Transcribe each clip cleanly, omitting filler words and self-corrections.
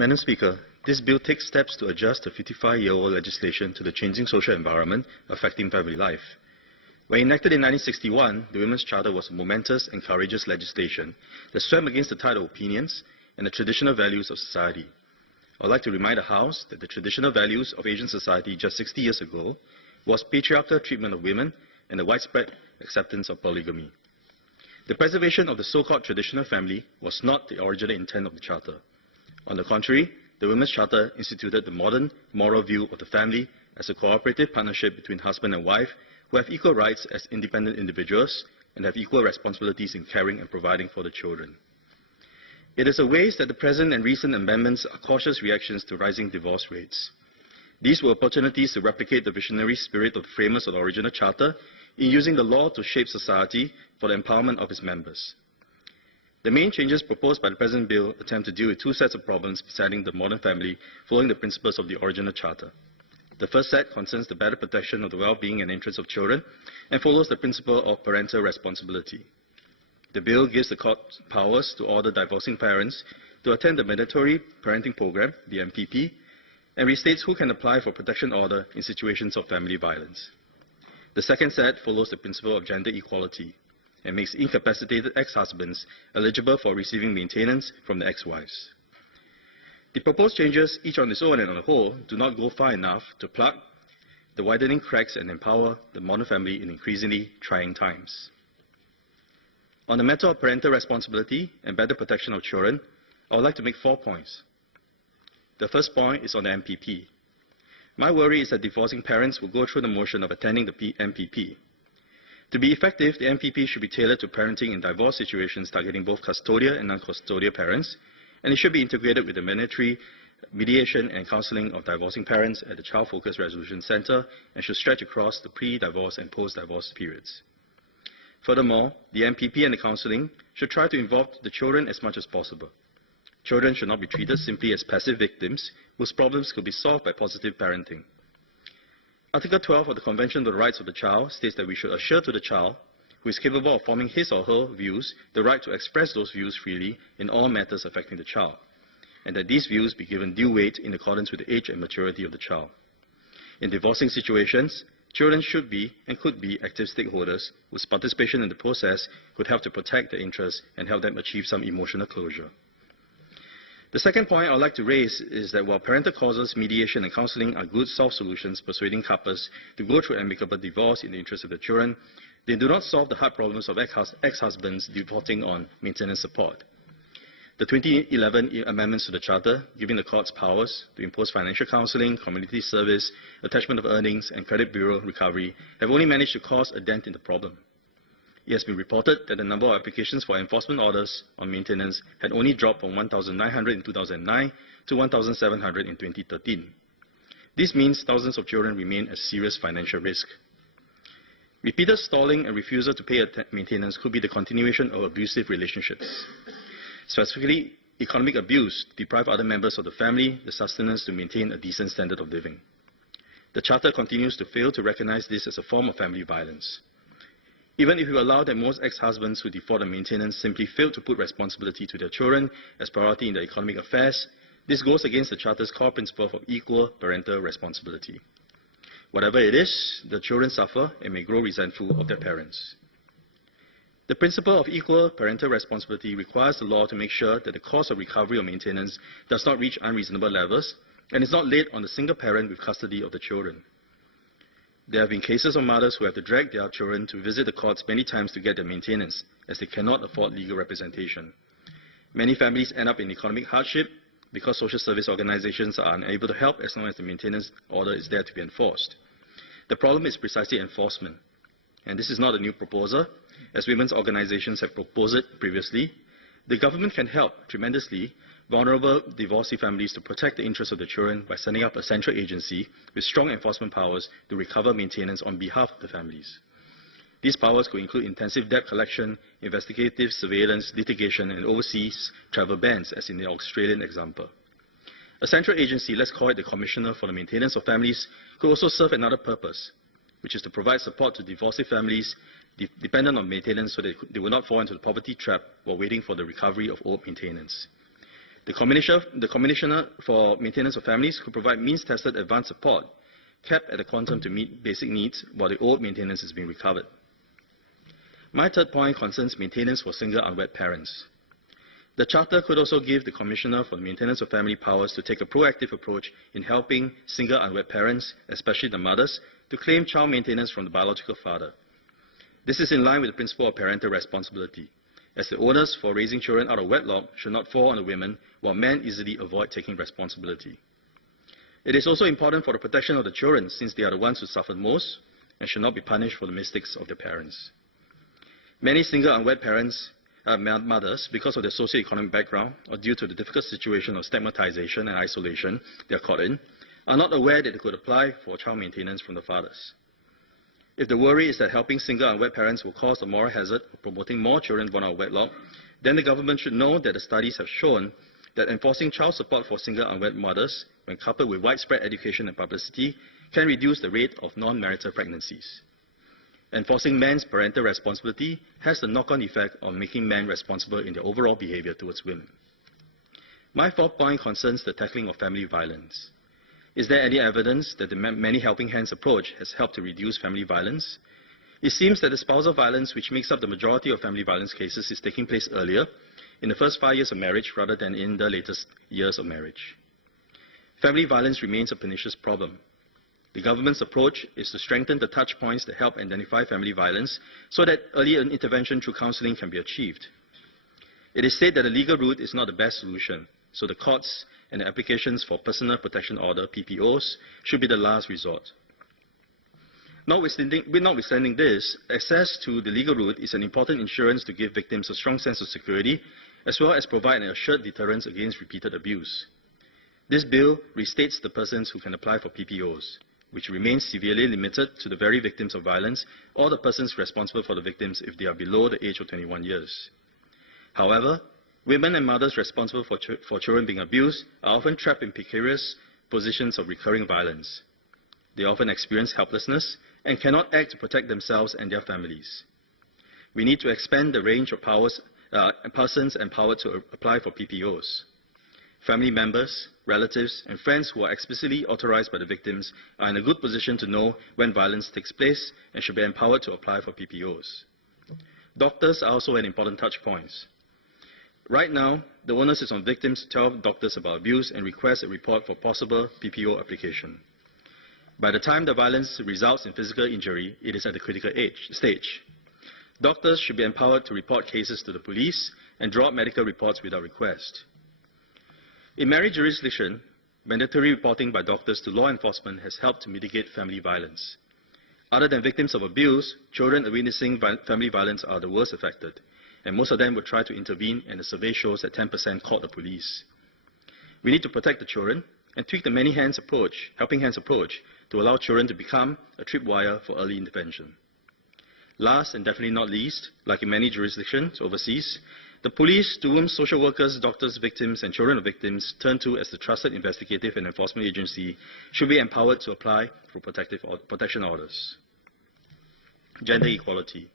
Madam Speaker, this bill takes steps to adjust the 55-year-old legislation to the changing social environment affecting family life. When enacted in 1961, the Women's Charter was a momentous and courageous legislation that swam against the tide of opinions and the traditional values of society. I would like to remind the House that the traditional values of Asian society just 60 years ago was patriarchal treatment of women and the widespread acceptance of polygamy. The preservation of the so-called traditional family was not the original intent of the Charter. On the contrary, the Women's Charter instituted the modern moral view of the family as a cooperative partnership between husband and wife who have equal rights as independent individuals and have equal responsibilities in caring and providing for the children. It is a waste that the present and recent amendments are cautious reactions to rising divorce rates. These were opportunities to replicate the visionary spirit of the framers of the original Charter in using the law to shape society for the empowerment of its members. The main changes proposed by the present bill attempt to deal with two sets of problems besetting the modern family following the principles of the original Charter. The first set concerns the better protection of the well-being and interests of children and follows the principle of parental responsibility. The bill gives the court powers to order divorcing parents to attend the mandatory parenting program, the MPP, and restates who can apply for protection order in situations of family violence. The second set follows the principle of gender equality and makes incapacitated ex-husbands eligible for receiving maintenance from the ex-wives. The proposed changes, each on its own and on the whole, do not go far enough to plug the widening cracks and empower the modern family in increasingly trying times. On the matter of parental responsibility and better protection of children, I would like to make 4 points. The first point is on the MPP. My worry is that divorcing parents will go through the motion of attending the MPP. To be effective, the MPP should be tailored to parenting in divorce situations targeting both custodial and non-custodial parents, and it should be integrated with the mandatory mediation and counseling of divorcing parents at the Child Focused Resolution Center and should stretch across the pre-divorce and post-divorce periods. Furthermore, the MPP and the counseling should try to involve the children as much as possible. Children should not be treated simply as passive victims whose problems could be solved by positive parenting. Article 12 of the Convention on the Rights of the Child states that we should assure to the child, who is capable of forming his or her views, the right to express those views freely in all matters affecting the child, and that these views be given due weight in accordance with the age and maturity of the child. In divorcing situations, children should be and could be active stakeholders whose participation in the process could help to protect their interests and help them achieve some emotional closure. The second point I would like to raise is that while parental causes, mediation and counseling are good soft solutions persuading couples to go through amicable divorce in the interest of their children, they do not solve the hard problems of ex-husbands defaulting on maintenance support. The 2011 amendments to the Charter, giving the courts powers to impose financial counseling, community service, attachment of earnings, and credit bureau recovery, have only managed to cause a dent in the problem. It has been reported that the number of applications for enforcement orders on maintenance had only dropped from 1,900 in 2009 to 1,700 in 2013. This means thousands of children remain at serious financial risk. Repeated stalling and refusal to pay maintenance could be the continuation of abusive relationships. Specifically, economic abuse deprives other members of the family the sustenance to maintain a decent standard of living. The Charter continues to fail to recognize this as a form of family violence. Even if you allow that most ex-husbands who default on maintenance simply fail to put responsibility to their children as priority in their economic affairs, this goes against the Charter's core principle of equal parental responsibility. Whatever it is, the children suffer and may grow resentful of their parents. The principle of equal parental responsibility requires the law to make sure that the cost of recovery or maintenance does not reach unreasonable levels and is not laid on the single parent with custody of the children. There have been cases of mothers who have to drag their children to visit the courts many times to get their maintenance, as they cannot afford legal representation. Many families end up in economic hardship because social service organizations are unable to help as long as the maintenance order is there to be enforced. The problem is precisely enforcement. And this is not a new proposal. As women's organizations have proposed it previously, the government can help tremendously vulnerable divorcee families to protect the interests of the children by setting up a central agency with strong enforcement powers to recover maintenance on behalf of the families. These powers could include intensive debt collection, investigative surveillance, litigation, and overseas travel bans, as in the Australian example. A central agency, let's call it the Commissioner for the Maintenance of Families, could also serve another purpose, which is to provide support to divorcee families dependent on maintenance so that they will not fall into the poverty trap while waiting for the recovery of old maintenance. The Commissioner for Maintenance of Families could provide means-tested advance support, capped at a quantum to meet basic needs while the old maintenance is being recovered. My third point concerns maintenance for single unwed parents. The Charter could also give the Commissioner for the Maintenance of Family powers to take a proactive approach in helping single unwed parents, especially the mothers, to claim child maintenance from the biological father. This is in line with the principle of parental responsibility, as the onus for raising children out of wedlock should not fall on the women, while men easily avoid taking responsibility. It is also important for the protection of the children, since they are the ones who suffer most and should not be punished for the mistakes of their parents. Many single unwed mothers, because of their socio-economic background or due to the difficult situation of stigmatization and isolation they are caught in, are not aware that they could apply for child maintenance from the fathers. If the worry is that helping single unwed parents will cause the moral hazard of promoting more children born out of wedlock, then the government should know that the studies have shown that enforcing child support for single unwed mothers, when coupled with widespread education and publicity, can reduce the rate of non-marital pregnancies. Enforcing men's parental responsibility has the knock-on effect of making men responsible in their overall behavior towards women. My fourth point concerns the tackling of family violence. Is there any evidence that the Many Helping Hands approach has helped to reduce family violence? It seems that the spousal violence, which makes up the majority of family violence cases, is taking place earlier, in the first 5 years of marriage rather than in the latest years of marriage. Family violence remains a pernicious problem. The government's approach is to strengthen the touch points that help identify family violence so that early intervention through counseling can be achieved. It is said that the legal route is not the best solution, so the courts and the applications for Personal Protection Order, PPOs, should be the last resort. Notwithstanding this, access to the legal route is an important insurance to give victims a strong sense of security, as well as provide an assured deterrence against repeated abuse. This bill restates the persons who can apply for PPOs, which remains severely limited to the very victims of violence or the persons responsible for the victims if they are below the age of 21 years. However, women and mothers responsible for children being abused are often trapped in precarious positions of recurring violence. They often experience helplessness and cannot act to protect themselves and their families. We need to expand the range of persons empowered to apply for PPOs. Family members, relatives, and friends who are explicitly authorized by the victims are in a good position to know when violence takes place and should be empowered to apply for PPOs. Doctors are also an important touch point. Right now, the onus is on victims to tell doctors about abuse and request a report for possible PPO application. By the time the violence results in physical injury, it is at the critical stage. Doctors should be empowered to report cases to the police and draw up medical reports without request. In marriage jurisdiction, mandatory reporting by doctors to law enforcement has helped to mitigate family violence. Other than victims of abuse, children witnessing family violence are the worst affected, and most of them will try to intervene, and the survey shows that 10% called the police. We need to protect the children and tweak the helping hands approach, to allow children to become a tripwire for early intervention. Last and definitely not least, like in many jurisdictions overseas, the police, to whom social workers, doctors, victims, and children of victims turn to as the trusted investigative and enforcement agency, should be empowered to apply for protection orders. Gender equality.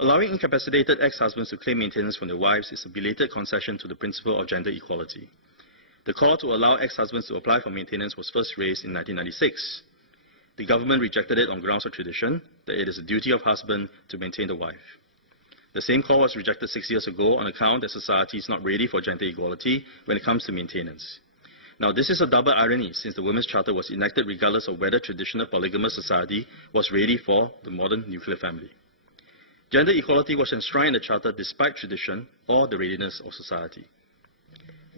Allowing incapacitated ex-husbands to claim maintenance from their wives is a belated concession to the principle of gender equality. The call to allow ex-husbands to apply for maintenance was first raised in 1996. The government rejected it on grounds of tradition, that it is a duty of husband to maintain the wife. The same call was rejected 6 years ago on account that society is not ready for gender equality when it comes to maintenance. Now, this is a double irony, since the Women's Charter was enacted regardless of whether traditional polygamous society was ready for the modern nuclear family. Gender equality was enshrined in the Charter despite tradition or the readiness of society.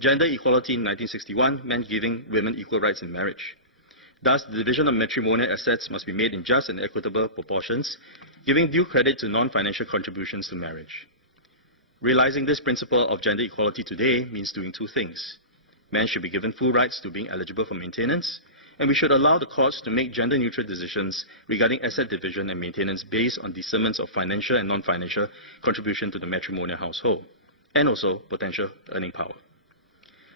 Gender equality in 1961 meant giving women equal rights in marriage. Thus, the division of matrimonial assets must be made in just and equitable proportions, giving due credit to non-financial contributions to marriage. Realizing this principle of gender equality today means doing two things. Men should be given full rights to being eligible for maintenance, and we should allow the courts to make gender-neutral decisions regarding asset division and maintenance based on discernments of financial and non-financial contribution to the matrimonial household, and also potential earning power.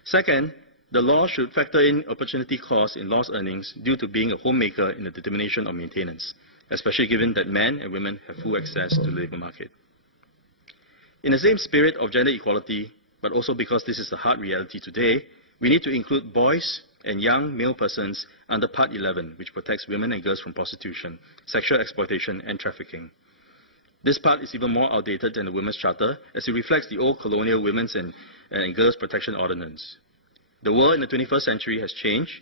Second, the law should factor in opportunity costs in lost earnings due to being a homemaker in the determination of maintenance, especially given that men and women have full access to the labour market. In the same spirit of gender equality, but also because this is the hard reality today, we need to include boys and young male persons under Part 11, which protects women and girls from prostitution, sexual exploitation, and trafficking. This part is even more outdated than the Women's Charter, as it reflects the old colonial Women's and Girls Protection Ordinance. The world in the 21st century has changed,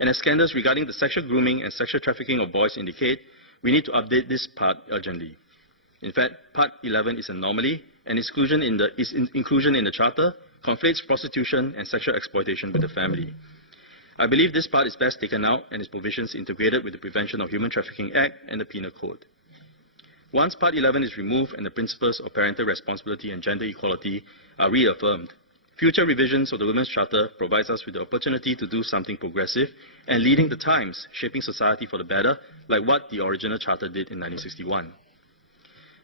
and as scandals regarding the sexual grooming and sexual trafficking of boys indicate, we need to update this part urgently. In fact, Part 11 is an anomaly, and its inclusion in the Charter conflates prostitution and sexual exploitation with the family. I believe this part is best taken out and its provisions integrated with the Prevention of Human Trafficking Act and the Penal Code. Once Part 11 is removed and the principles of parental responsibility and gender equality are reaffirmed, future revisions of the Women's Charter provides us with the opportunity to do something progressive and leading the times, shaping society for the better, like what the original Charter did in 1961.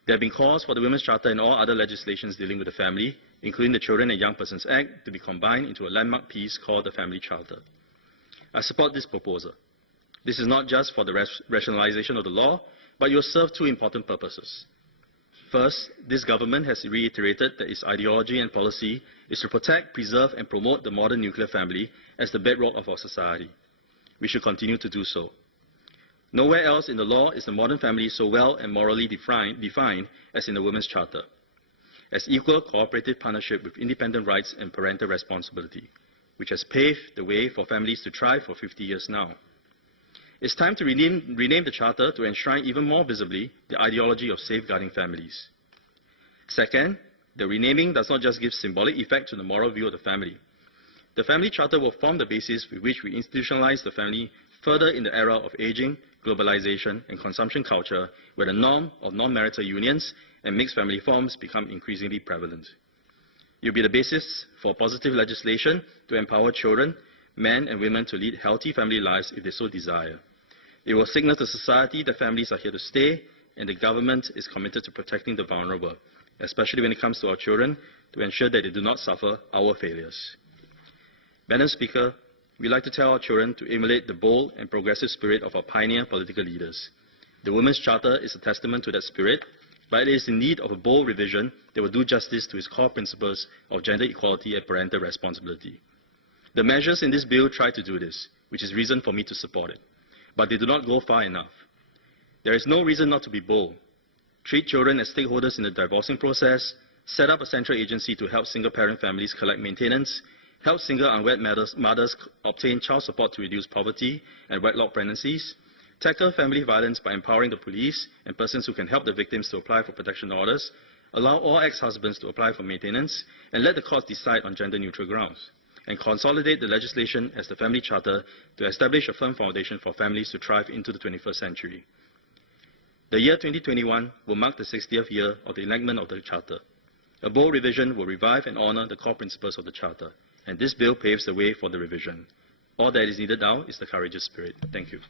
There have been calls for the Women's Charter and all other legislations dealing with the family, including the Children and Young Persons Act, to be combined into a landmark piece called the Family Charter. I support this proposal. This is not just for the rationalization of the law, but it will serve two important purposes. First, this government has reiterated that its ideology and policy is to protect, preserve, and promote the modern nuclear family as the bedrock of our society. We should continue to do so. Nowhere else in the law is the modern family so well and morally defined as in the Women's Charter, as equal cooperative partnership with independent rights and parental responsibility, which has paved the way for families to thrive for 50 years now. It's time to rename the Charter to enshrine even more visibly the ideology of safeguarding families. Second, the renaming does not just give symbolic effect to the moral view of the family. The Family Charter will form the basis with which we institutionalize the family further in the era of aging, globalization, and consumption culture, where the norm of non-marital unions and mixed family forms become increasingly prevalent. It will be the basis for positive legislation to empower children, men and women to lead healthy family lives if they so desire. It will signal to society that families are here to stay, and the government is committed to protecting the vulnerable, especially when it comes to our children, to ensure that they do not suffer our failures. Madam Speaker, we like to tell our children to emulate the bold and progressive spirit of our pioneer political leaders. The Women's Charter is a testament to that spirit, but it is in need of a bold revision that will do justice to its core principles of gender equality and parental responsibility. The measures in this bill try to do this, which is reason for me to support it. But they do not go far enough. There is no reason not to be bold. Treat children as stakeholders in the divorcing process, set up a central agency to help single-parent families collect maintenance, help single unwed mothers obtain child support to reduce poverty and wedlock pregnancies, tackle family violence by empowering the police and persons who can help the victims to apply for protection orders, allow all ex-husbands to apply for maintenance, and let the courts decide on gender-neutral grounds, and consolidate the legislation as the Family Charter to establish a firm foundation for families to thrive into the 21st century. The year 2021 will mark the 60th year of the enactment of the Charter. A bold revision will revive and honor the core principles of the Charter, and this bill paves the way for the revision. All that is needed now is the courageous spirit. Thank you.